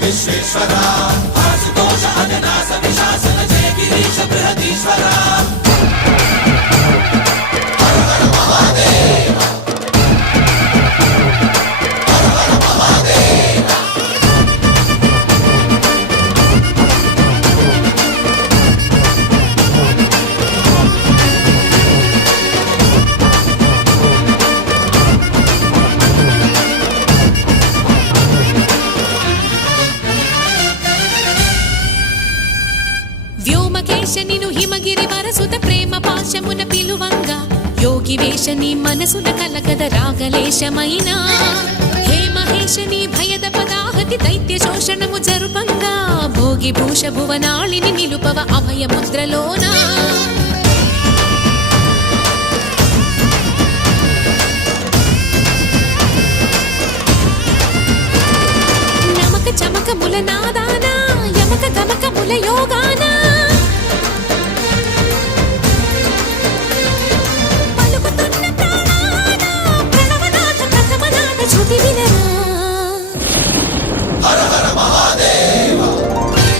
విశ్వేశ్వరా ఆశుతోష అజనాస విశాసన జయ గిరీశ బృహదీశ్వరా హర హర మహాదేవ హర హర మహాదేవ వ్యోమకేశనిను హిమగిరి వరసుత ప్రేమ పాశమున పిలువంగా యోగి వేషని మనసున కలకద రాగలేశమైనా హే మహేశని భయద పదాహతి దైత్య శోషణము జరుపంగా భోగి భూష భువనాళిని నిలుపవ అభయ ముద్రలోనా నమక చమక ములనాద